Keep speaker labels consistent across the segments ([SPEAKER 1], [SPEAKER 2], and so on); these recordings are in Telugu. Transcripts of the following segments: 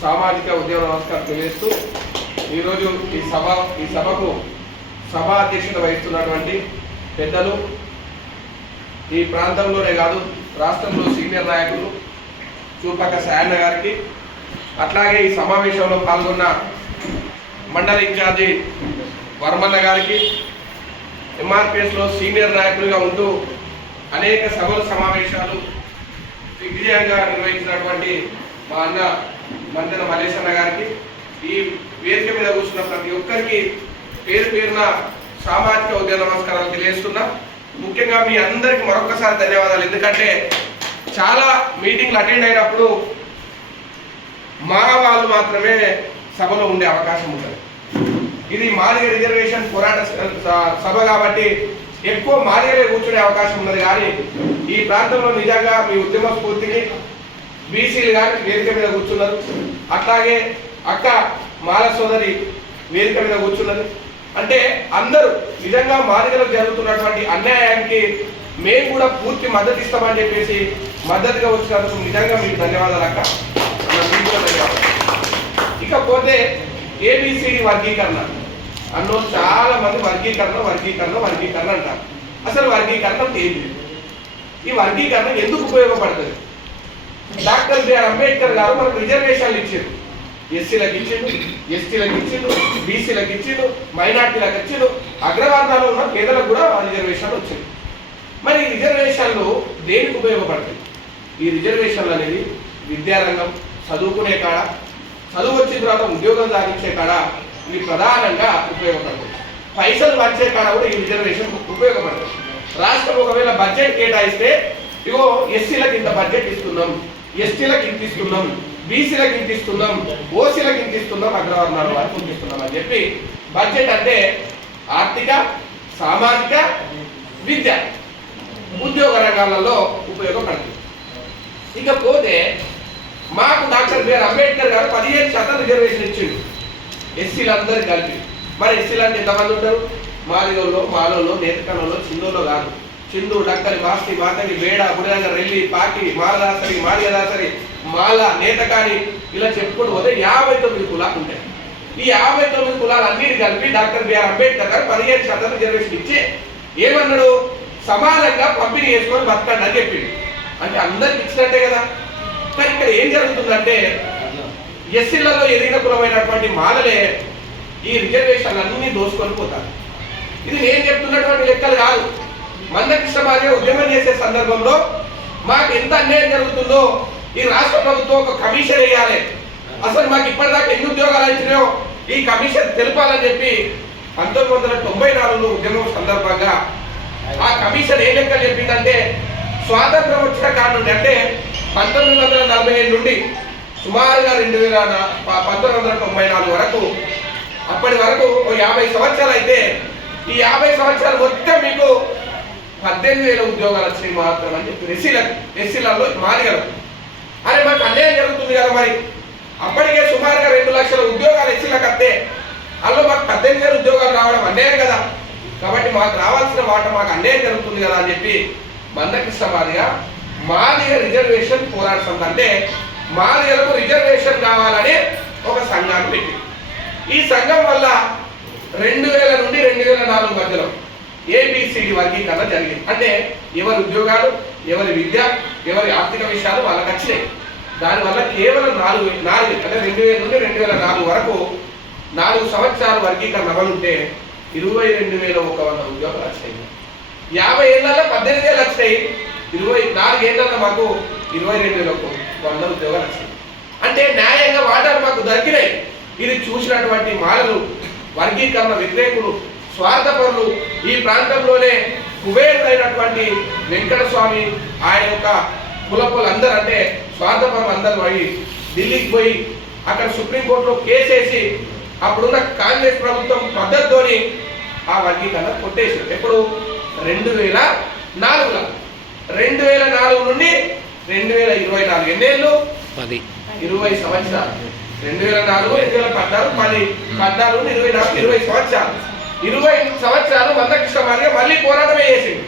[SPEAKER 1] సామాజిక ఉద్యమ నమస్కారం తెలియజేస్తూ ఈరోజు ఈ సభ ఈ సభకు సభా అధ్యక్షత వహిస్తున్నటువంటి పెద్దలు ఈ ప్రాంతంలోనే కాదు రాష్ట్రంలో సీనియర్ నాయకులు చూపక సాయన్న గారికి అట్లాగే ఈ సమావేశంలో పాల్గొన్న మండల ఇన్ఛార్జి వర్మన్న గారికి ఎంఆర్పిఎస్లో సీనియర్ నాయకులుగా ఉంటూ అనేక సభల సమావేశాలు విజయంగా నిర్వహించినటువంటి మా అన్న మందన మల్లేశన్న గారికి ఈ వేదిక మీద కూర్చున్న ప్రతి ఒక్కరికి పేరు పేరున సామాజిక ఉదయ నమస్కారాలు తెలియజేస్తున్నా. ముఖ్యంగా మీ అందరికి మరొకసారి ధన్యవాదాలు. ఎందుకంటే చాలా మీటింగ్లు అటెండ్ అయినప్పుడు మా వాళ్ళు మాత్రమే సభలో ఉండే అవకాశం ఉంటుంది. ఇది మాదిగ రిజర్వేషన్ పోరాట స- సభ కాబట్టి ఎక్కువ మాదిగలే కూర్చునే అవకాశం ఉన్నది. కానీ ఈ ప్రాంతంలో నిజంగా మీ ఉద్యమ స్ఫూర్తిని బీసీలు కానీ వేదిక మీద కూర్చున్నారు. అట్లాగే అక్క మాల సోదరి వేదిక మీద కూర్చున్నది. అంటే అందరూ నిజంగా మాదిగలకు జరుగుతున్నటువంటి అన్యాయానికి మేము కూడా పూర్తి మద్దతు ఇస్తామని చెప్పేసి మద్దతుగా వచ్చినందుకు నిజంగా మీకు ధన్యవాదాలు అక్క. ఇకపోతే ఏబిసిడి వర్గీకరణ. అన్నో చాలా మంది వర్గీకరణ వర్గీకరణ వర్గీకరణ అంటారు. అసలు వర్గీకరణ ఏంటి ఈ వర్గీకరణ ఎందుకు ఉపయోగపడుతుంది? డాక్టర్ బిఆర్ అంబేద్కర్ గారు మనకు రిజర్వేషన్లు ఇచ్చారు ఎస్సీలకు ఇచ్చిండు ఎస్టీలకు ఇచ్చిండు బీసీలకు ఇచ్చిండు మైనార్టీలకు ఇచ్చిండు అగ్రవర్ణాలు ఉన్న పేదలకు కూడా రిజర్వేషన్లు వచ్చింది. మరి ఈ రిజర్వేషన్లు దేనికి ఉపయోగపడతాయి? ఈ రిజర్వేషన్లు అనేది విద్యారంగం చదువుకునే కాడ చదువు వచ్చిన తర్వాత ఉద్యోగం సాధించే కాడ ఇవి ప్రధానంగా ఉపయోగపడతాయి. పైసలు వచ్చే కాడ కూడా ఈ రిజర్వేషన్ ఉపయోగపడతాయి. రాష్ట్రం ఒకవేళ బడ్జెట్ కేటాయిస్తే ఇగో ఎస్సీలకు ఇంత బడ్జెట్ ఇస్తున్నాం. ఎస్టీలకు ఇంటిస్తున్నాం బీసీలకు ఇంతిస్తున్నాం ఓసీలకు ఇంత అగ్రవర్ణాల వారికి ఇంతిస్తున్నాం అని చెప్పి బడ్జెట్ అంటే ఆర్థిక సామాజిక విద్య ఉద్యోగ రంగాలలో ఉపయోగపడుతుంది ఇకపోతే మాకు డాక్టర్ బిఆర్ అంబేద్కర్ గారు పదిహేను శాతం రిజర్వేషన్ ఇచ్చిండు. ఎస్సీలందరూ కలిపి. మరి ఎస్సీలు అంటే ఎంతమంది ఉంటారు? మాదిగోళ్ళు మాలోళ్ళు నేతకనంలో చిన్నోళ్ళు కాదు. చిందు డక్కలి మాస్తి మాతని బేడ బుడగ రెల్లి పాకి మాలదాసరి మాలియదాసరి మాల నేతకాని ఇలా చెప్పుకుంటూ పోతే యాభై తొమ్మిది కులాలు ఉంటాయి. ఈ యాభై తొమ్మిది కులాలు అన్నిటి కలిపి డాక్టర్ బిఆర్ అంబేద్కర్ గారు పదిహేను శాతం రిజర్వేషన్ ఇచ్చి ఏమన్నాడు? సమానంగా పంపిణీ చేసుకొని బతకండి అని చెప్పిండు. అంటే అందరికి ఇచ్చినట్టే కదా. కానీ ఇక్కడ ఏం జరుగుతుందంటే ఎస్సీలలో ఎదిగిన కులమైనటువంటి మాలలే ఈ రిజర్వేషన్లన్నీ దోసుకొని పోతారు. ఇది నేను చెప్తున్నటువంటి లెక్కలు కాదు. మందకృష్ణ ఉద్యమం చేసే సందర్భంలో మాకు ఎంత అన్యాయం జరుగుతుందో ఈ రాష్ట్ర ప్రభుత్వం ఒక కమిషన్ వేయాలి. అసలు మాకు ఇప్పటిదాకా ఎన్ని ఉద్యోగాలు ఇచ్చినాయో ఈ కమిషన్ తెలపాలని చెప్పి పంతొమ్మిది వందల తొంభై నాలుగులో ఉద్యమం సందర్భంగా ఆ కమిషన్ ఏ లెక్క చెప్పిందంటే స్వాతంత్రం వచ్చిన కాడ నుండి అంటే పంతొమ్మిది వందల నలభై ఏడు నుండి సుమారుగా రెండు వేల పంతొమ్మిది వందల తొంభై నాలుగు వరకు అప్పటి వరకు ఓ యాభై సంవత్సరాలు అయితే ఈ యాభై సంవత్సరాలు మొత్తం మీకు పద్దెనిమిది వేల ఉద్యోగాలు వచ్చినాయి మాత్రం అని చెప్పి ఎస్సీలకు ఎస్సీలలో మాదిగలకు అరే మాకు అన్యాయం జరుగుతుంది కదా మరి? అప్పటికే సుమారుగా రెండు లక్షల ఉద్యోగాలు ఎస్సీలకు వస్తే అందులో మాకు పద్దెనిమిది వేల ఉద్యోగాలు రావడం అన్యాయం కదా? కాబట్టి మాకు రావాల్సిన వాట మాకు అన్యాయం జరుగుతుంది కదా అని చెప్పి మందకృష్ణ మాదిగా మాదిగ రిజర్వేషన్ పోరాట సంఘం అంటే మాదిగలకు రిజర్వేషన్ కావాలని ఒక సంఘాన్ని పెట్టింది. ఈ సంఘం వల్ల రెండు వేల నుండి రెండు వేల నాలుగు మధ్యలో ఏబిసిడి వర్గీకరణ జరిగింది. అంటే ఎవరి ఉద్యోగాలు ఎవరి విద్య ఎవరి ఆర్థిక విషయాలు వాళ్ళకి వచ్చినాయి దానివల్ల కేవలం నాలుగు నాలుగు అంటే రెండు వేల నుండి రెండు వేల నాలుగు వరకు నాలుగు సంవత్సరాలు వర్గీకరణ అమలు ఉంటే ఇరవై రెండు వేల ఒక వంద ఉద్యోగాలు వచ్చినాయి యాభై ఏళ్ళలో పద్దెనిమిది వేలు వచ్చినాయి ఇరవై నాలుగేళ్ళలో మాకు ఇరవై రెండు వేల ఒక వంద ఉద్యోగాలు వచ్చినాయి అంటే న్యాయంగా వాటాలు మాకు దొరికినాయి. ఇది చూసినటువంటి మాలలు వర్గీకరణ వ్యతిరేకులు స్వార్థపరులు ఈ ప్రాంతంలోనే కుబేరుడైనటువంటి వెంకట స్వామి ఆయన యొక్క కులపులు అందరూ అంటే స్వార్థపరులు అందరూ పోయి ఢిల్లీకి పోయి అక్కడ సుప్రీంకోర్టులో కేసేసి అప్పుడున్న కాంగ్రెస్ ప్రభుత్వం మద్దతుతోని ఆ వర్గీకరణ కొట్టేశారు. ఎప్పుడు? రెండు వేల నాలుగులో. రెండు వేల నాలుగు నుండి రెండు వేల ఇరవై నాలుగు ఎన్నేళ్ళు?
[SPEAKER 2] పది.
[SPEAKER 1] ఇరవై సంవత్సరాలు. రెండు వేల నాలుగు రెండు వేల పద్నాలుగు పది. పద్నాలుగు ఇరవై నాలుగు ఇరవై సంవత్సరాలు. ఇరవై సంవత్సరాలు మందకృష్ణ మళ్ళీ పోరాటమే చేసింది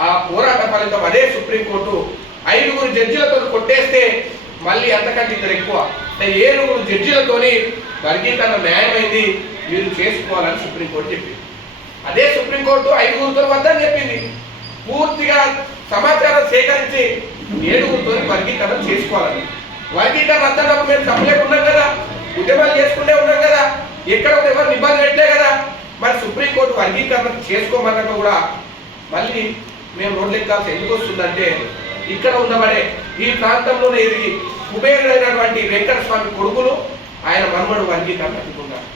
[SPEAKER 1] ఆ పోరాట ఫలితం అదే సుప్రీంకోర్టు ఐదుగురు జడ్జిలతో కొట్టేస్తే మళ్ళీ అంతకంటే ఇద్దరు ఎక్కువ. అంటే ఏడుగురు జడ్జిలతోని వర్గీకరణ న్యాయమైంది మీరు చేసుకోవాలని సుప్రీంకోర్టు చెప్పింది. అదే సుప్రీంకోర్టు ఐదుగురితో వద్దని చెప్పింది. పూర్తిగా సమాచారం సేకరించి ఏడుగురితో వర్గీకరణ చేసుకోవాలని. వర్గీకరణ అద్దన్నప్పుడు మేము తప్పలేకున్నాం కదా ఉద్యమాలు చేసుకుంటే ఉన్నాం కదా ఎక్కడ కూడా ఎవరు ఇబ్బంది పెట్టలే కదా మరి సుప్రీంకోర్టు వర్గీకరణ చేసుకోమన్నాక కూడా మళ్ళీ మేము రోడ్లు ఎక్కాల్సి ఎందుకు వస్తుందంటే ఇక్కడ ఉన్నవాడే ఈ ప్రాంతంలోనే ఎదిగి కుబేరుడైనటువంటి వెంకట స్వామి కొడుకులు ఆయన మనుమడు వర్గీకరణ అనుకున్నారు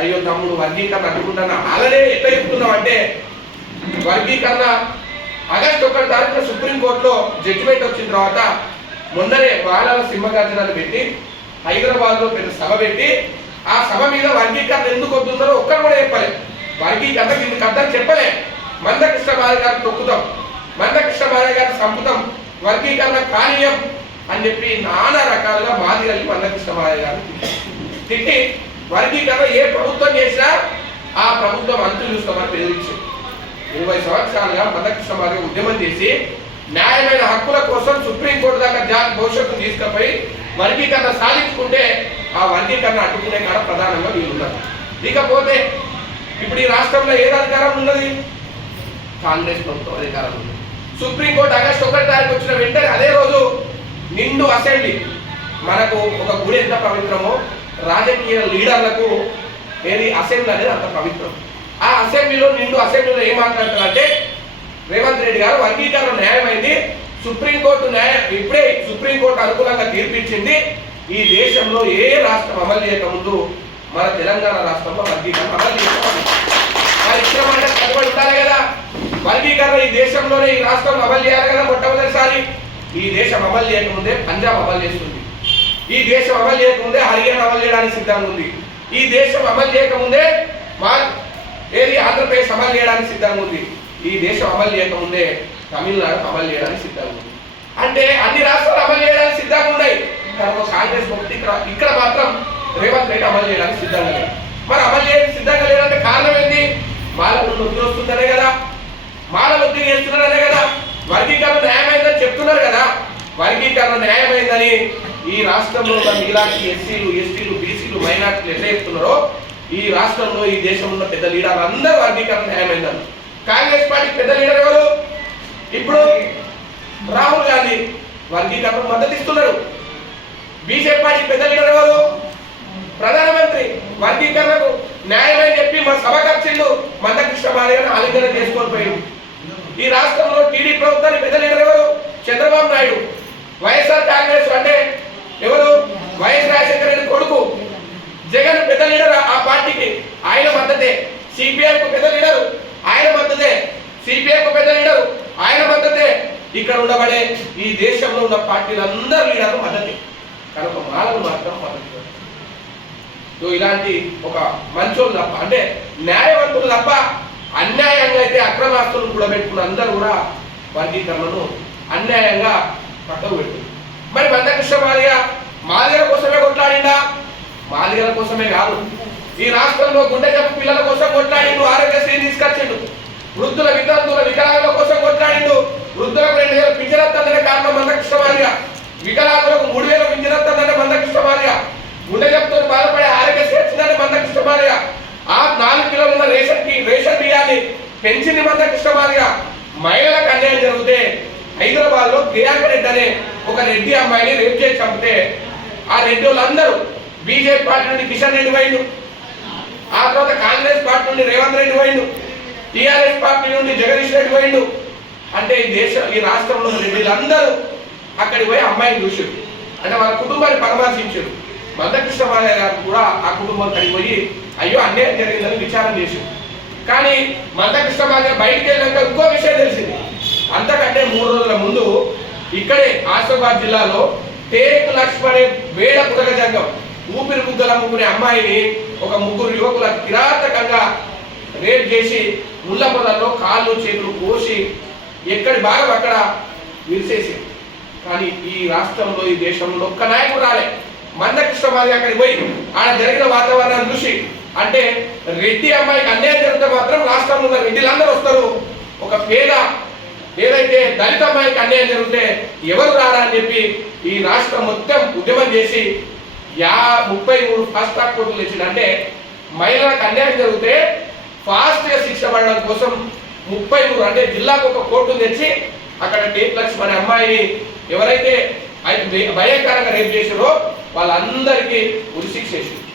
[SPEAKER 1] అయ్యో తమ్ముడు వర్గీకరణ అనుకుంటాను అలానే ఎట్లా చెప్తున్నాం అంటే వర్గీకరణ ఆగస్టు ఒకటి తారీఖున సుప్రీంకోర్టులో జడ్జిమెంట్ వచ్చిన తర్వాత మొన్ననే బాలల సింహగర్జనలు పెట్టి హైదరాబాద్లో పెద్ద సభ పెట్టి ఆ సభ మీద వర్గీకరణ ఎందుకు వద్దుందో ఒక్కరు కూడా చెప్పలేదు వర్గీకరణ దీనికి అర్థం చెప్పలే. మందకృష్ణ మాదయ్య గారిని తొక్కుతాం. మందకృష్ణ మాదయ్య గారిని చంపుతాం వర్గీకరణ కానీయం అని చెప్పి నానా రకాలుగా మాదిగల్ని మందకృష్ణ మాదయ్య గారు తిట్టి వర్గీకరణ ఏ ప్రభుత్వం చేసినా ఆ ప్రభుత్వం అంతు చూస్తామని బెదిరించింది ఇరవై సంవత్సరాలుగా మందకృష్ణ మాదిగ ఉద్యమం చేసి న్యాయమైన హక్కుల కోసం సుప్రీంకోర్టు దాకా జాతి భవిష్యత్తు తీసుకుపోయి వర్గీకరణ సాధించుకుంటే ఆ వర్గీకరణ అడ్డుకునే కాడ ప్రధానంగా వీళ్ళు ఇకపోతే ఇప్పుడు ఈ రాష్ట్రంలో ఏది అధికారం ఉన్నది? కాంగ్రెస్ ప్రభుత్వం అధికారం ఉంది సుప్రీంకోర్టు ఆగస్టు ఒకటి తారీఖు వచ్చిన వెంటనే అదే రోజు నిండు అసెంబ్లీ. మనకు ఒక గుడి ఎంత పవిత్రమో రాజకీయ లీడర్లకు ఏది అసెంబ్లీ అనేది అంత పవిత్రం. ఆ అసెంబ్లీలో నిండు అసెంబ్లీలో ఏం మాట్లాడుతారంటే రేవంత్ రెడ్డి గారు వర్గీకరణ న్యాయమైంది. సుప్రీంకోర్టు న్యాయం ఇప్పుడే సుప్రీంకోర్టు అనుకూలంగా తీర్పిచ్చింది. ఈ దేశంలో ఏ రాష్ట్రం అమలు చేయకముందు మన తెలంగాణ రాష్ట్రంలో వర్గీకరణ అమలు చేసుకోవాలి మరి ఇచ్చిన మాట కట్టుబడి ఉండాలి కదా? వర్గీకరణ ఈ దేశంలోనే ఈ రాష్ట్రం అమలు చేయాలి కదా మొట్టమొదటిసారి? ఈ దేశం అమలు చేయకముందే పంజాబ్ అమలు చేస్తుంది. ఈ దేశం అమలు చేయకముందే హర్యానా అమలు చేయడానికి సిద్ధంగా ఉంది. ఈ దేశం అమలు చేయకముందే మా ఏది ఆంధ్రప్రదేశ్ అమలు చేయడానికి సిద్ధంగా ఉంది. ఈ దేశం అమలు చేయకముందే తమిళనాడు అమలు చేయడానికి సిద్ధంగా ఉంది. అంటే అన్ని రాష్ట్రాలు అమలు చేయడానికి సిద్ధంగా ఉన్నాయి. కానీ కాంగ్రెస్ ఒకటి ఇక్కడ ఇక్కడ మాత్రం రేవంత్ రెడ్డి అమలు చేయడానికి సిద్ధంగా లేదు మరి అమలు చేయడానికి సిద్ధంగా లేదంటే కారణం ఏంటి మాల వృద్ధి వస్తుందనే కదా. మాల వృద్ధి చేస్తున్నారనే కదా. వర్గీకరణ న్యాయమైందని చెప్తున్నారు కదా. వర్గీకరణ న్యాయమైందని ఈ రాష్ట్రంలో ఉన్న ఇలాంటి ఎస్సీలు ఎస్టీలు బీసీలు మైనార్టీలు ఎట్లా చెప్తున్నారో ఈ రాష్ట్రంలో ఈ దేశంలో ఉన్న పెద్ద లీడర్లు అందరూ వర్గీకరణ న్యాయమైందని. కాంగ్రెస్ పార్టీ పెద్ద లీడర్ ఎవరు? ఇప్పుడు రాహుల్ గాంధీ వర్గీకరణ మద్దతు ఇస్తున్నారు. బీజేపీ పార్టీ పెద్ద లీడర్ ఎవరు? ప్రధానమంత్రి వర్గీకరణకు న్యాయమని చెప్పి మా సభ ఖర్చులు మందకృష్ణ మాదిగను ఆలింగనం చేసుకొని ఈ రాష్ట్రంలో టీడీ ప్రభుత్వానికి పెద్ద లీడర్ ఎవరు? చంద్రబాబు నాయుడు. వైఎస్ఆర్ కాంగ్రెస్ అంటే ఎవరు? వైఎస్ రాజశేఖర రెడ్డి కొడుకు. జగన్ పెద్ద లీడర్ ఆ పార్టీకి. ఆయన మద్దతే. సిపిఐకు పెద్ద లీడరు. ఆయన మద్దతే. సిపిఐకు పెద్ద లీడరు. ఆయన మద్దతే. ఇక్కడ ఉండబడే ఈ దేశంలో ఉన్న పార్టీలందరూ లీడర్లు మద్దతే. కనుక మాలను మాత్రం మద్దతు నువ్వు ఇలాంటి ఒక మంచోళ్ళు తప్ప అంటే న్యాయవంతులు తప్ప అన్యాయంగా అయితే అక్రమాస్తులను కూడా పెట్టుకున్న అందరూ కూడా వర్గీకరణను అన్యాయంగా పక్కకు పెట్టు మరి మందకృష్ణ మాదిగ మాదిగల కోసమే కొట్లాడిందా మాదిగల కోసమే కాదు. ఈ రాష్ట్రంలో గుండె జబ్బు పిల్లల కోసం కొట్లాడిండు ఆరోగ్యశ్రీ తీసుకొచ్చిండు. వృద్ధుల వితంతుల వికలాంగుల కోసం కొట్లాడిండు. వృద్ధులకు రెండు వేల పింఛనత్తందనే కారణం మందకృష్ణ మాదిగ. వికలాంగులకు మూడు వేల పింఛనత్తందనే మందకృష్ణ మాదిగ. గుండె జబ్బుతో బాధపడే ఆరోగ్యశ్రీ వచ్చిందని మందకృష్ణ మాదిగ ఆ నాలుగు కిలోమీటర్ల ఉన్న రేషన్కి రేషన్ బియ్యాన్ని పెంచింది మంద మాదిగ మహిళలకు అన్యాయం జరిగితే హైదరాబాద్లో ప్రియాంక రెడ్డి అనే ఒక రెడ్డి అమ్మాయిని రేప్ చేసి చంపితే ఆ రెడ్డి వాళ్ళందరూ బీజేపీ పార్టీ నుండి కిషన్ రెడ్డి పోయిండు. ఆ తర్వాత కాంగ్రెస్ పార్టీ నుండి రేవంత్ రెడ్డి పోయిండు. టీఆర్ఎస్ పార్టీ నుండి జగదీష్ రెడ్డి పోయిండు. అంటే ఈ దేశం ఈ రాష్ట్రంలో ఉన్న రెడ్డిలందరూ అక్కడికి పోయి అమ్మాయిని చూసారు అంటే వాళ్ళ కుటుంబాన్ని పరామర్శించారు మందకృష్ణ మాలయ్య గారు కూడా ఆ కుటుంబం కలిగిపోయి అయ్యో అన్యాయం జరిగిందని విచారం చేశారు. కానీ మందకృష్ణ మాలయ్య బయటికి వెళ్ళాక ఇంకో విషయం తెలిసింది. అంతకంటే మూడు రోజుల ముందు ఇక్కడే ఆసిఫాబాద్ జిల్లాలో టేక్ లక్ష్మణే వేడ పుటక జంగం ఊపిరి బుగ్గలు అమ్ముకునే అమ్మాయిని ఒక ముగ్గురు యువకుల కిరాతకంగా రేప్ చేసి ముళ్ళ పొదల్లో కాళ్ళు చేతులు కోసి ఎక్కడి భాగం అక్కడ విరిసేసి కానీ ఈ రాష్ట్రంలో ఈ దేశంలో ఒక్క నాయకుడు రాలే. మందకృష్ణ మాది అక్కడికి పోయి ఆడ జరిగిన వాతావరణాన్ని చూసి అంటే రెడ్డి అమ్మాయికి అన్యాయం జరిగితే మాత్రం రాష్ట్రంలో ఉన్న రెడ్డిలందరూ వస్తారు. ఒక పేద ఏదైతే దళిత అమ్మాయికి అన్యాయం జరిగితే ఎవరు రారా అని చెప్పి ఈ రాష్ట్రం మొత్తం ఉద్యమం చేసి యా ముప్పై మూడు ఫాస్ట్ ట్రాక్ కోర్టులు ఇచ్చిండు అంటే మహిళలకు అన్యాయం జరిగితే ఫాస్ట్గా శిక్ష పడడం కోసం ముప్పై మూడు అంటే జిల్లాకు ఒక కోర్టు తెచ్చి అక్కడ టేప్ లక్ష్మి అనే అమ్మాయిని ఎవరైతే భయంకరంగా రేపు చేసారో వాళ్ళందరికీ ఉరిశిక్ష వేసింది.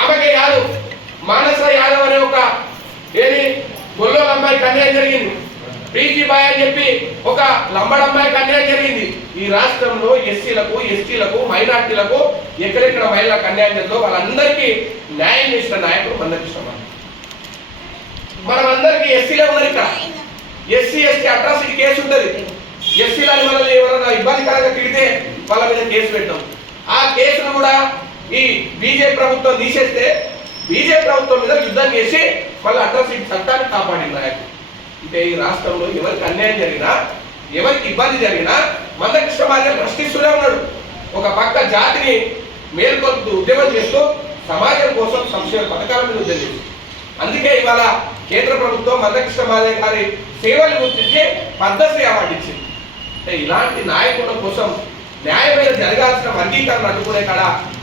[SPEAKER 1] ఆమెకే కాదు మానస యాదవ్ అనే ఒక ఏది గొల్లో అమ్మాయికి అన్యాయం జరిగింది. పీజీ బాయ్ అని చెప్పి ఒక లంబడ అమ్మాయికి అన్యాయం జరిగింది. ఈ రాష్ట్రంలో ఎస్సీలకు ఎస్టీలకు మైనార్టీలకు ఎక్కడెక్కడ మహిళలకు అన్యాయం జరిగిందో వాళ్ళందరికీ న్యాయం చేసిన నాయకుడు మందకృష్ణ మనం అందరికీ ఎస్సీలో ఉన్నారు ఇక్కడ. ఎస్సీ ఎస్టీ అట్రాసిటీ కేసు ఉంటుంది. ఎస్సీలని మనల్ని ఎవరైనా ఇబ్బందికరంగా తిడితే వాళ్ళ మీద కేసు పెట్టాం ఆ కేసును కూడా ఈ బీజేపీ ప్రభుత్వం తీసేస్తే బీజేపీ ప్రభుత్వం మీద యుద్ధం చేసి మళ్ళీ అట్రాసిటీ చట్టాన్ని కాపాడింది నాయకుడు. అంటే ఈ రాష్ట్రంలో ఎవరికి అన్యాయం జరిగినా ఎవరికి ఇబ్బంది జరిగినా మందకృష్ణ మాదిరి ప్రశ్నిస్తూనే ఉన్నాడు. ఒక పక్క జాతిని మేల్కొల్పుతూ ఉద్యమం చేస్తూ సమాజం కోసం సంక్షేమ పథకాల మీద ఉద్యమం అందుకే ఇవాళ కేంద్ర ప్రభుత్వం మందకృష్ణ మాదే గారి సేవలు గుర్తించి పద్మశ్రీ అవార్డు ఇచ్చింది. అంటే ఇలాంటి నాయకుల కోసం న్యాయమైన జరగాల్సిన వర్గీకరణ అడ్డుకునే కాడ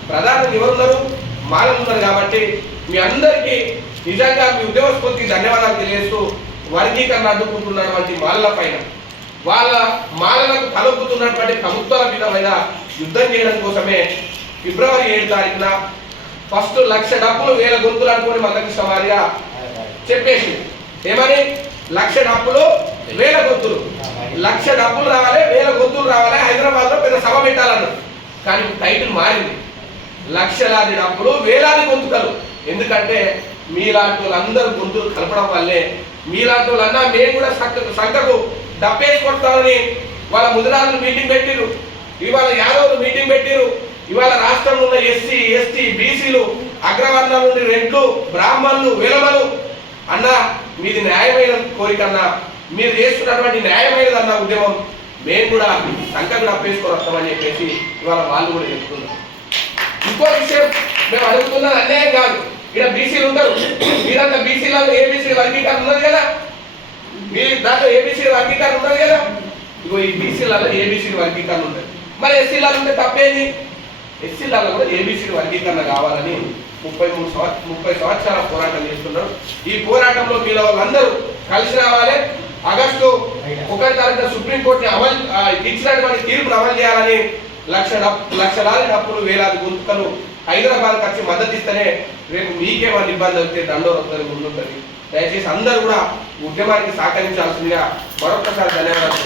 [SPEAKER 1] ప్రధాని ఎవరున్నారు? మానవున్నారు కాబట్టి మీ అందరికీ నిజంగా మీ ఉద్యమ ధన్యవాదాలు తెలియజేస్తూ వర్గీకరణ అడ్డుకుంటున్నటువంటి మాలల పైన. వాళ్ళ మాలలకు తలొప్పుతున్నటువంటి ప్రభుత్వాల మీద మీద యుద్ధం చేయడం కోసమే ఫిబ్రవరి ఏడు తారీఖున ఫస్ట్ లక్ష డబ్బులు వేల గొంతులు అనుకుని మనకి వారిగా చెప్పేసి ఏమని? లక్ష డబ్బులు వేల గొంతులు లక్ష డబ్బులు రావాలి వేల గొంతులు రావాలి హైదరాబాద్లో పెద్ద సభ పెట్టాలన్నారు. కానీ టైటిల్ మారింది. లక్షలాది డబ్బులు వేలాది గొంతుకలు. ఎందుకంటే మీలాంటి వాళ్ళందరూ గొంతులు కలపడం వల్లే మీలాంటి వాళ్ళన్నా మేము కూడా సంఖ సంఖకు డబ్బేసి కొడతామని వాళ్ళ ముదిరాజులు మీటింగ్ పెట్టిరు ఇవాళ యాదవులు మీటింగ్ పెట్టిరు ఇవాళ రాష్ట్రంలో ఉన్న ఎస్సీ ఎస్టీ బీసీలు అగ్రవర్ణాల నుండి రెడ్లు బ్రాహ్మణులు విలమలు. అన్న మీది న్యాయమైన కోరిక మీరు చేస్తున్నటువంటి న్యాయమైనది అన్న ఉద్యమం మేము కూడా సంకకు అప్పేసుకొని వస్తామని చెప్పేసి ఇవాళ వాళ్ళు కూడా చెప్తున్నారు. ఇంకో విషయం మేము అడుగుతున్నది అన్యాయం కాదు. ఇక్కడ బీసీలు ఉంటారు. మీరంతా బీసీలలో ఏబీసీ వర్గీకరణ ఉన్నది కదా. మీ దాంట్లో ఏబీసీ వర్గీకరణ ఉన్నది కదా. ఇగో ఈ బీసీలలో ఏబీసీ వర్గీకరణ ఉంటుంది మరి ఎస్సీలలో ఉంటే తప్పేది? ఎస్సీలలో కూడా ఏబీసీ వర్గీకరణ కావాలని ముప్పై మూడు సంవత్సరం ముప్పై సంవత్సరాల పోరాటం చేస్తున్నారు. ఈ పోరాటంలో మీలో వాళ్ళందరూ కలిసి రావాలి. ఆగస్టు ఒకటి తారీఖున సుప్రీంకోర్టుని అమలు ఇచ్చినటువంటి తీర్పును అమలు చేయాలని లక్ష లక్షలాది డబ్బులు వేలాది గుంతకలు హైదరాబాద్ వచ్చి మద్దతు ఇస్తేనే రేపు మీకేమైనా ఇబ్బంది అవుతే దండోరు వస్తుంది ముందుంటుంది. దయచేసి అందరూ కూడా ఉద్యమానికి సహకరించాల్సిందిగా మరొకసారి ధన్యవాదాలు